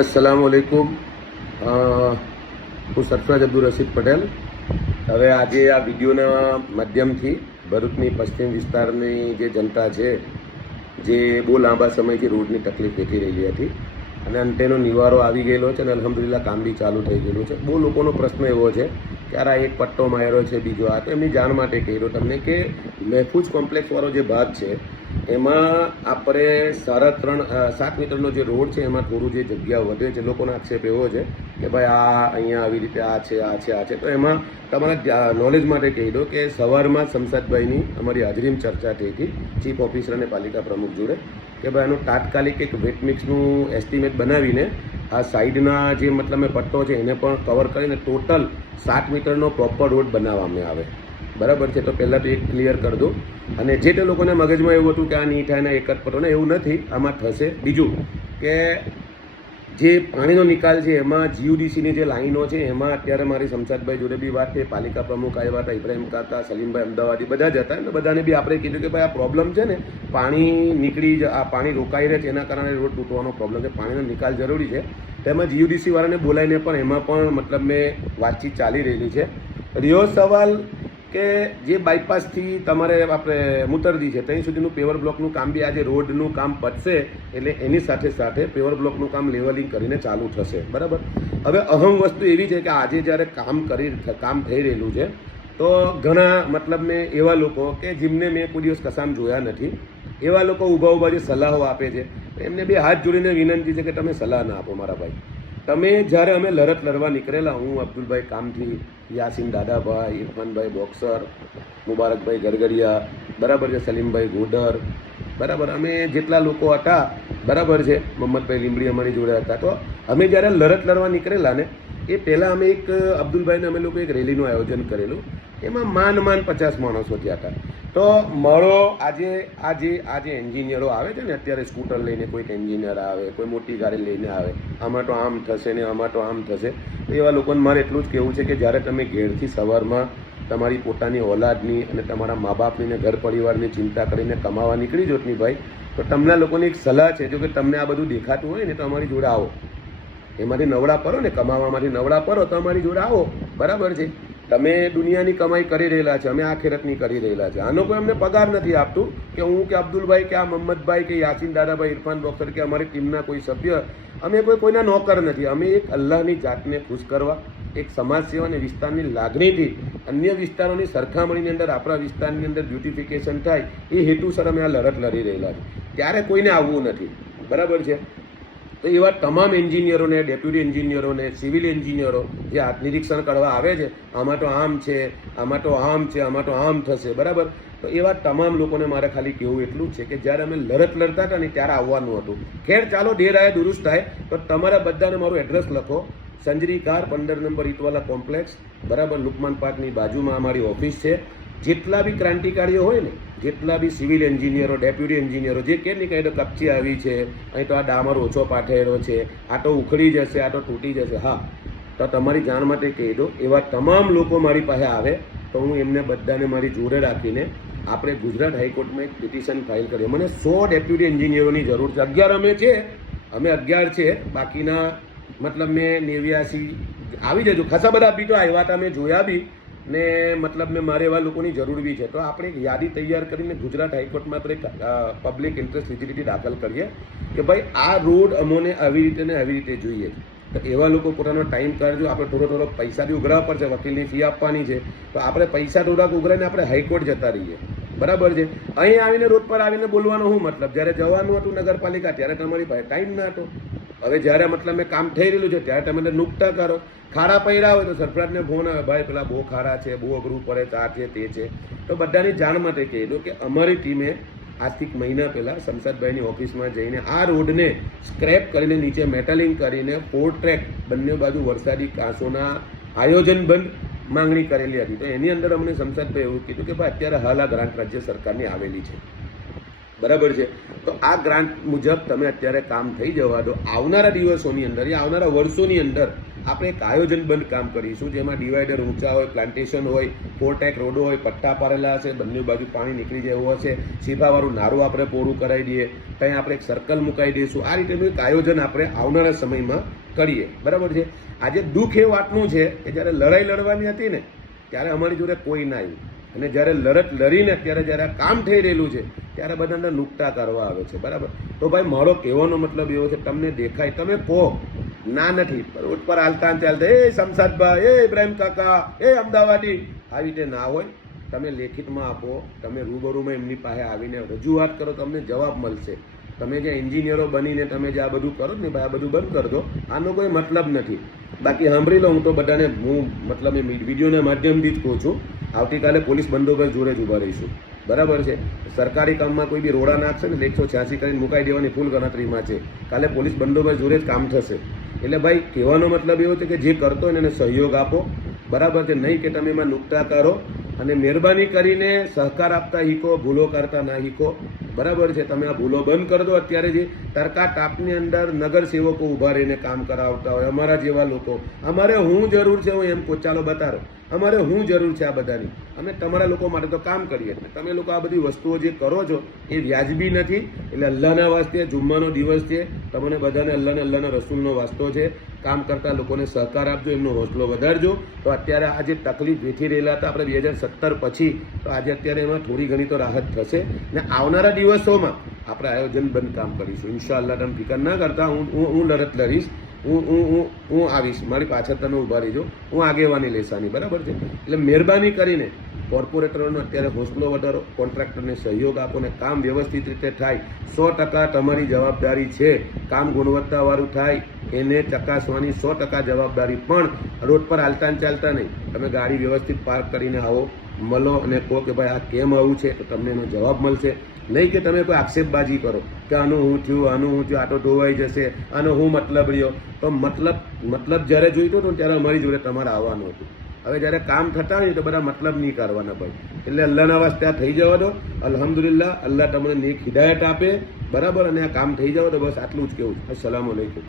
अस्सलामुअलैकुम। હું સરફરાજ અબ્દુલ રશીદ પટેલ। હવે આજે આ વિડીયોના માધ્યમથી ભરૂચની પશ્ચિમ વિસ્તારની જે જનતા છે, જે બહુ લાંબા સમયથી રોડની તકલીફ વેઠી રહેલી હતી અને અંતેનો નિવારો આવી ગયેલો છે અને અલ્હમ્દુલિલ્લાહ કામ બી ચાલુ થઈ ગયેલું છે। બહુ લોકોનો પ્રશ્ન એવો છે કે આ એક પટ્ટો માર્યો છે, બીજો આ, તો એમની જાણ માટે કહ્યું તમને કે મહેફૂઝ કોમ્પ્લેક્સવાળો જે ભાગ છે એમાં આપણે 7 મીટરનો જે રોડ છે એમાં થોડું જે જગ્યા વધે છે। લોકોનો આક્ષેપ એવો છે કે ભાઈ આ અહીંયા આવી રીતે આ છે, તો એમાં તમારા નોલેજ માટે કહી દો કે સવારમાં શમશાદભાઈની અમારી હાજરીમાં ચર્ચા થઈ હતી ચીફ ઓફિસર અને પાલિકા પ્રમુખ જોડે કે ભાઈ આનું તાત્કાલિક એક વેટ મિક્સનું એસ્ટિમેટ બનાવીને આ સાઈડના જે મતલબ પટ્ટો છે એને પણ કવર કરીને ટોટલ 7 મીટરનો પ્રોપર રોડ બનાવવામાં આવે। બરાબર છે, તો પહેલાં તો એક ક્લિયર કરી દો। અને જે તે લોકોને મગજમાં એવું હતું કે આ નહીં થાય ને એક જ પટ્ટો ને, એવું નથી, આમાં થશે। બીજું કે જે પાણીનો નિકાલ છે એમાં જીયુડીસીની જે લાઈનો છે એમાં અત્યારે મારી શમશાદભાઈ જોડે બી વાત થઈ, પાલિકા પ્રમુખ આવ્યા હતા, ઇબ્રાહિમ કાકા, સલીમભાઈ અમદાવાદી બધા જ હતા, અને બધાને બી આપણે કીધું કે ભાઈ આ પ્રોબ્લેમ છે ને, પાણી રોકાઈ રહે છે એના કારણે રોડ તૂટવાનો પ્રોબ્લેમ છે, પાણીનો નિકાલ જરૂરી છે। તેમાં જીયુડીસી વાળાને બોલાવીને પણ એમાં પણ મતલબ મેં વાતચીત ચાલી રહેલી છે। રહ્યો સવાલ કે જે બાયપાસથી તમારે આપણે મુતરદી છે ત્યાં સુધીનું પેવર બ્લોકનું કામ બી આજે રોડનું કામ પતશે એટલે એની સાથે સાથે પેવર બ્લોકનું કામ લેવલિંગ કરીને ચાલુ થશે। બરાબર, હવે અહમ વસ્તુ એવી છે કે આજે જ્યારે કામ થઈ રહેલું છે તો ઘણા મતલબ મેં એવા લોકો કે જેમને મેં કોઈ દિવસ કસામ જોયા નથી, એવા લોકો ઊભા જે સલાહો આપે છે, એમને બે હાથ જોડીને વિનંતી છે કે તમે સલાહ ના આપો મારા ભાઈ। તમે જ્યારે અમે લડત લડવા નીકળેલા, હું અબ્દુલભાઈ કામથી, યાસીન દાદાભાઈ, ઇરફાનભાઈ બોક્સર, મુબારકભાઈ ગરગડિયા, બરાબર છે, સલીમભાઈ ગોદર, બરાબર, અમે જેટલા લોકો હતા, બરાબર છે, મોહમ્મદભાઈ લીંબડી અમારી જોડે હતા, તો અમે જ્યારે લડત લડવા નીકળેલા ને એ પહેલાં અમે એક અબ્દુલભાઈને અમે લોકો એક રેલીનું આયોજન કરેલું, એમાં માંડ 50 માણસો થયા હતા। તો મારો આજે એન્જિનિયરો આવે છે ને, અત્યારે સ્કૂટર લઈને કોઈક એન્જિનિયર આવે, કોઈ મોટી ગાડી લઈને આવે, આમાં તો આમ થશે ને આમાં તો આમ થશે, તો એવા લોકોને મારે એટલું જ કહેવું છે કે જ્યારે તમે ઘેરથી સવારમાં તમારી પોતાની ઓલાદની અને તમારા મા બાપની ને ઘર પરિવારની ચિંતા કરીને કમાવા નીકળી જોત નહીં ભાઈ, તો તમને લોકોની એક સલાહ છે, જો કે તમને આ બધું દેખાતું હોય ને તો અમારી જોડે આવો, એમાંથી નવડા પરો ને, કમાવામાંથી નવડા પરો તો અમારી જોડે આવો। બરાબર છે, તમે દુનિયાની કમાઈ કરી રહેલા છે, અમે આખેરતની કરી રહેલા છે, આનો કોઈ અમને પગાર નથી આપતું કે હું કે અબ્દુલભાઈ કે આ મોહમ્મદભાઈ કે યાસીન દાદાભાઈ, ઇરફાન બોક્સર કે અમારી ટીમના કોઈ સભ્ય, અમે કોઈના નોકર નથી। અમે એક અલ્લાહની જાતને ખુશ કરવા, એક સમાજ સેવા અને વિસ્તારની લાગણીથી અન્ય વિસ્તારોની સરખામણીની અંદર આપણા વિસ્તારની અંદર બ્યુટિફિકેશન થાય એ હેતુસર અમે આ લડત લડી રહેલા છે, ત્યારે કોઈને આવવું નથી। બરાબર છે, તો એવા તમામ એન્જિનિયરોને, ડેપ્યુટી એન્જિનિયરોને, સિવિલ એન્જિનિયરો જે નિરીક્ષણ કરવા આવે છે, આમાં તો આમ છે, આમાં તો આમ છે, આમાં તો આમ થશે, બરાબર, તો એવા તમામ લોકોને મારે ખાલી કહેવું એટલું જ છે કે જ્યારે અમે લડત લડતા હતા ને ત્યારે આવવાનું હતું। ખેર ચાલો દેર આયે દુરુસ્ત થાય, તો તમારા બધાને મારું એડ્રેસ લખો, સંજરી કાર 15 નંબર ઈટવાલા કોમ્પ્લેક્સ, બરાબર, લુકમાન પાર્કની બાજુમાં અમારી ઓફિસ છે। જેટલા બી ક્રાંતિકારીઓ હોય ને, જેટલા બી સિવિલ એન્જિનિયરો, ડેપ્યુટી એન્જિનિયરો જે કે નહીં કહે તો કપચી આવી છે, અહીં તો આ ડામર ઓછો પાથરેલો છે, આ તો ઉખડી જશે, આ તો તૂટી જશે, હા, તો તમારી જાણ માટે કહી દો, એવા તમામ લોકો મારી પાસે આવે તો હું એમને બધાને મારી જોડે રાખીને આપણે ગુજરાત હાઈકોર્ટમાં એક પિટિશન ફાઇલ કરીએ। મને 100 ડેપ્યુટી એન્જિનિયરોની જરૂર છે, 11 અમે 11 છે, બાકીના મતલબ મેં 89 આવી જજો, ખાસા બધા બી તો આવ્યા હતા, મેં જોયા બી ને, મતલબ મેં મારે એવા લોકોની જરૂર બી છે, તો આપણે એક યાદી તૈયાર કરીને ગુજરાત હાઈકોર્ટમાં આપણે પબ્લિક ઇન્ટરેસ્ટ લિજિટિટી દાખલ કરીએ કે ભાઈ આ રોડ અમોને આવી રીતે ને આવી રીતે જોઈએ। તો એવા લોકો પોતાનો ટાઈમ કાઢજો, આપણે થોડો પૈસા બી ઉઘરાવવા પડશે, વકીલની ફી આપવાની છે, તો આપણે પૈસા થોડાક ઉઘરાઈને આપણે હાઈકોર્ટ જતા રહીએ। બરાબર છે, અહીં આવીને રોડ પર આવીને બોલવાનો શું મતલબ? જ્યારે જવાનું હતું નગરપાલિકા ત્યારે તમારી પાસે ટાઈમ ના હતો, હવે જ્યારે મતલબ મેં કામ થઈ રહેલું છે ત્યારે તમે નુકતા કરો, ખાડા પૈડા હોય તો સરફરાજને ફોન આવે, ભાઈ પેલા બહુ ખાડા છે, બહુ અઘરું પડે, આ છે તે છે, તો બધાની જાણ માટે કહી દો કે અમારી ટીમે આજથી મહિના પહેલાં શમશાદભાઈની ઓફિસમાં જઈને આ રોડને સ્ક્રેપ કરીને નીચે મેટલિંગ કરીને 4 ટ્રેક બંને બાજુ વરસાદી કાંસોના આયોજન બંધ માંગણી કરેલી હતી, તો એની અંદર અમને શમશાદભાઈ એવું કીધું કે ભાઈ અત્યારે હાલ આ ગ્રાન્ટ રાજ્ય સરકારની આવેલી છે, બરાબર છે, તો આ ગ્રાન્ટ મુજબ તમે અત્યારે કામ થઈ જવા દો, આવનારા દિવસોની અંદર, આવનારા વર્ષોની અંદર આપણે એક આયોજનબંધ કામ કરીશું, જેમાં ડિવાઈડર ઊંચા હોય, પ્લાન્ટેશન હોય, 4 ટાઈપ રોડો હોય, પટ્ટા પાડેલા હશે, બંને બાજુ પાણી નીકળી જાય એવું હશે, સીફાવાળું નારું આપણે પૂરું કરાવી દઈએ, ત્યાં આપણે એક સર્કલ મુકાઈ દઈશું. આ રીતેનું એક આયોજન આપણે આવનારા સમયમાં કરીએ. બરાબર છે. આજે દુઃખ એ વાતનું છે કે જ્યારે લડાઈ લડવાની હતી ને ત્યારે અમારી જોડે કોઈ ના આવ્યું, અને જ્યારે લડત લડીને અત્યારે જ્યારે આ કામ થઈ રહેલું છે ત્યારે બધાને નુકતા કરવા આવે છે. બરાબર. તો ભાઈ મારો કહેવાનો મતલબ એવો છે, તમને દેખાય તમે કહો, ના નથી રોડ પર હાલતા ચાલતા એ શમશાદભાઈ, એ ઇબ્રાહિમ કાકા, એ અમદાવાદી, આવી રીતે ના હોય. તમે લેખિતમાં આપો, તમે રૂબરૂમાં એમની પાસે આવીને રજૂઆત કરો, તમને જવાબ મળશે. તમે જે એન્જિનિયરો બનીને તમે જે આ બધું કરો ને ભાઈ, આ બધું બંધ કરી દો, આનો કોઈ મતલબ નથી. બાકી સાંભળી લો, હું તો બધાને હું મતલબ એ વિડીયોના માધ્યમથી જ કહું છું, આવતીકાલે પોલીસ બંદોબસ્ત જોડે જ ઊભા રહીશું. બરાબર છે. સરકારી કામમાં કોઈ બી રોડા નાખશે ને 186 કરીને મુકાઈ દેવાની ફૂલ ગણતરીમાં છે. કાલે પોલીસ બંદોબસ્ત જોડે જ કામ થશે. એટલે ભાઈ કહેવાનો મતલબ એવો છે કે જે કરતો હોય એને સહયોગ આપો. બરાબર છે. નહીં કે તમે એમાં નુકતા કરો, અને મહેરબાની કરીને સહકાર આપતા શીખો, ભૂલો કરતા ના શીખો. બરાબર છે. તમે આ ભૂલો બંધ કરી દો. અત્યારે જે તરકા ટાપની અંદર નગર સેવકો ઊભા રહીને કામ કરાવતા હોય, અમારા જેવા લોકો, અમારે હું જરૂર છે, હું એમ કહું, ચાલો બતાવો અમારે હું જરૂર છે આ બધાની, અમે તમારા લોકો માટે તો કામ કરીએ. તમે લોકો આ બધી વસ્તુઓ જે કરો છો એ વ્યાજબી નથી. એટલે અલ્લાહના વાસ્તે જુમ્માનો દિવસ છે, તમને બધાને અલ્લાહના રસૂલનો વાસ્તો છે. કામ કરતા લોકોને સહકાર આપજો, એમનો હોસલો વધારજો. તો અત્યારે આ જે તકલીફ વેઠી રહેલા હતા આપણે 2017 પછી, તો આજે અત્યારે એમાં થોડી ઘણી તો રાહત થશે. ને આવનારા દિવસોમાં આપણે આયોજન બંધ કામ કરીશું ઇન્શાઅલ્લાહ. તમે ફિકર ના કરતા, હું લડત લડીશ, હું આવીશ, મારી પાછળ તમે ઊભા રહીજો, હું આગેવાની લેસાની. બરાબર છે. એટલે મહેરબાની કરીને કોર્પોરેટરોનો અત્યારે હોસલો વધારો, કોન્ટ્રાક્ટરને સહયોગ આપો ને કામ વ્યવસ્થિત રીતે થાય. 100% તમારી જવાબદારી છે. કામ ગુણવત્તાવાળું થાય એને ચકાસવાની 100% જવાબદારી. પણ રોડ પર હાલતા ચાલતા નહીં, તમે ગાડી વ્યવસ્થિત પાર્ક કરીને આવો, મળો અને કહો કે ભાઈ આ કેમ આવું છે, તો તમને એનો જવાબ મળશે. નહીં કે તમે કોઈ આક્ષેપબાજી કરો કે આનું હું થયું, આટો ધોવાઈ જશે, આનો હું મતલબ રહ્યો. તો મતલબ જ્યારે જોઈતો હતો ત્યારે અમારી જોડે તમારે આવવાનું હતું. હવે જ્યારે કામ થતા હોય તો બધા મતલબ નહીં કરવાના ભાઈ. એટલે અલ્લાહના વાસ્તે આ થઈ જવા દો. અલ્હમ્દુલિલ્લાહ, અલ્લાહ તમને નેક હિદાયત આપે. બરાબર. અને આ કામ થઈ જવા દો. બસ આટલું જ કહેવું. અસ્સલામુ અલૈકુમ.